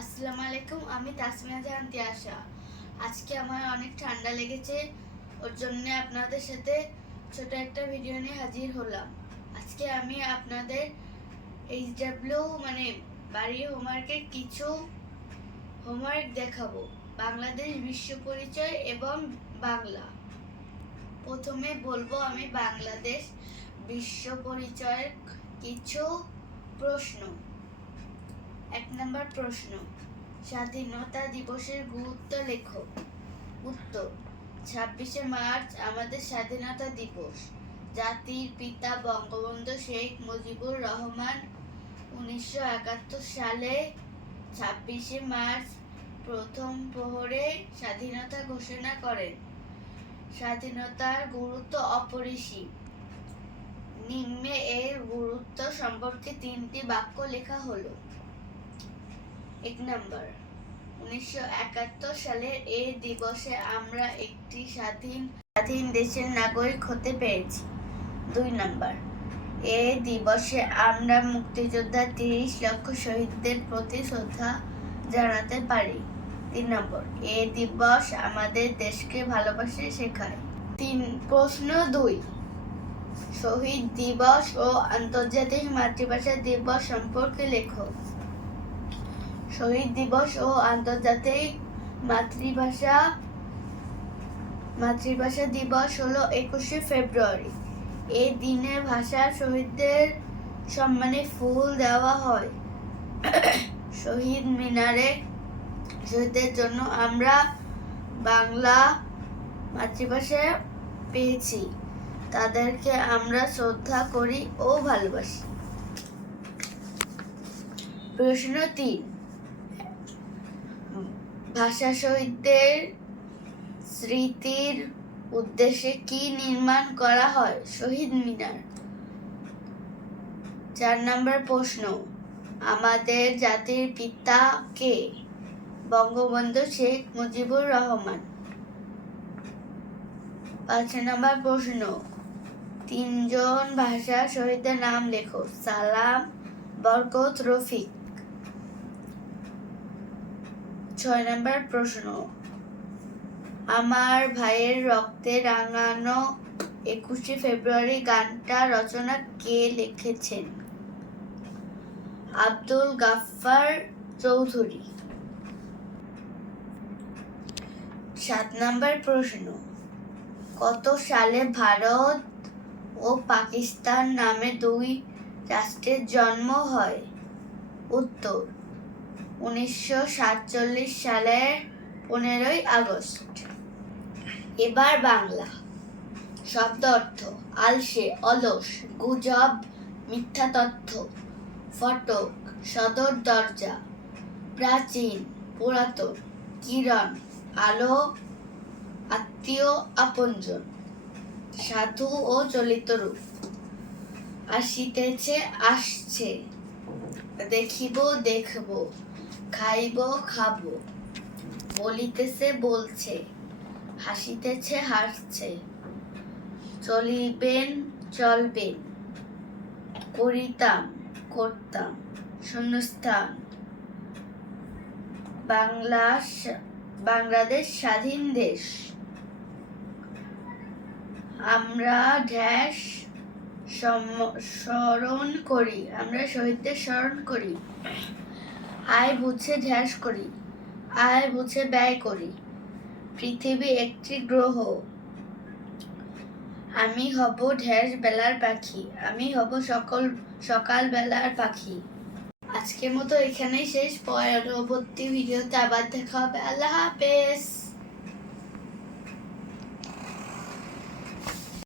আসসালামু আলাইকুম, আমি তাসমিয়া জাহান তিয়াশা। আজকে আমার অনেক ঠান্ডা লেগেছে, ওর জন্য আপনাদের সাথে ছোট একটা ভিডিও নিয়ে হাজির হলাম। আজকে আমি আপনাদের এইচডব্লিউ বাড়ির হোমওয়ার্কের কিছু হোমওয়ার্ক দেখাবো। বাংলাদেশ বিশ্ব পরিচয় এবং বাংলা। প্রথমে বলবো আমি বাংলাদেশ বিশ্ব পরিচয়ের কিছু প্রশ্ন। 1 নম্বর প্রশ্ন, স্বাধীনতা দিবসের গুরুত্ব লেখো। উত্তর, 26শে মার্চ আমাদের স্বাধীনতা দিবস। জাতির পিতা বঙ্গবন্ধু শেখ মুজিবুর রহমান 1971 সালে 26শে মার্চ প্রথম প্রহরে স্বাধীনতা ঘোষণা করেন। স্বাধীনতার গুরুত্ব অপরিসীম। নিম্নে এর গুরুত্ব সম্পর্কে 3টি বাক্য লেখা হলো। 1 নম্বর, 1971 সালের এই দিবসে আমরা একটি স্বাধীন দেশের নাগরিক হতে পেরেছি। 2 নম্বর, এই দিবসে আমরা মুক্তিযোদ্ধা 30 লক্ষ শহীদদের প্রতি শ্রদ্ধা জানাতে পারি। 3 নম্বর, এই দিবস আমাদের দেশকে ভালোবাসা শেখায়। প্রশ্ন 2, শহীদ দিবস ও আন্তর্জাতিক মাতৃভাষা দিবস সম্পর্কে লেখো। শহীদ দিবস ও আন্তর্জাতিক মাতৃভাষা দিবস হলো 21শে ফেব্রুয়ারি। এই দিনে ভাষা শহীদদের সম্মানে ফুল দেওয়া হয়। শহীদ মিনারে শহীদদের জন্য আমরা বাংলা মাতৃভাষা পেয়েছি, তাদেরকে আমরা শ্রদ্ধা করি ও ভালোবাসি। প্রশ্ন 3, ভাষা শহীদদের স্মৃতির উদ্দেশ্যে কি নির্মাণ করা হয়? শহীদ মিনার। 4 নম্বর প্রশ্ন, আমাদের জাতির পিতা কে? বঙ্গবন্ধু শেখ মুজিবুর রহমান। 5 নম্বর প্রশ্ন, 3 জন ভাষা শহীদদের নাম লেখো। সালাম, বরকত, রফিক। 6 নম্বর প্রশ্ন, আমার ভাইয়ের রক্তে রাঙানো 21শে ফেব্রুয়ারি গানটা রচনা কে লিখেছেন? আব্দুল গাফফার চৌধুরী। 7 নম্বর প্রশ্ন, কত সালে ভারত ও পাকিস্তান নামে 2 রাষ্ট্রের জন্ম হয়? উত্তর, 1947 সালের 15ই আগস্ট। এবার বাংলা। শব্দ অর্থ: আলসে, অলস, গুজব, মিথ্যা তথ্য। ফটক, সদর দরজা। প্রাচীন, পুরাতন। কিরণ, আলো, আত্মীয়, আপনজন। সাধু ও চলিত রূপ। আসিতেছে, আসছে। দেখিব, দেখব। খাইব, খাবো। বলিতেছে, বলছে। হাসিতেছে, হাসছে। চলিবেন, চলবেন। করিতাম, করতাম। শূন্যস্থান। বাংলাদেশ স্বাধীন দেশ। আমরা স্মরণ করি, আমরা শহীদদের স্মরণ করি। আয় বুঝে ধ্যাস করি, আয় বুঝে ব্যয় করি। পৃথিবী একটি গ্রহ। আমি হব বেলার পাখি, আমি হব সকাল বেলার পাখি। আজকের মতো এখানেই শেষ। পরবর্তী ভিডিওতে আবার দেখা হবে। আল্লাহ হাফেজ।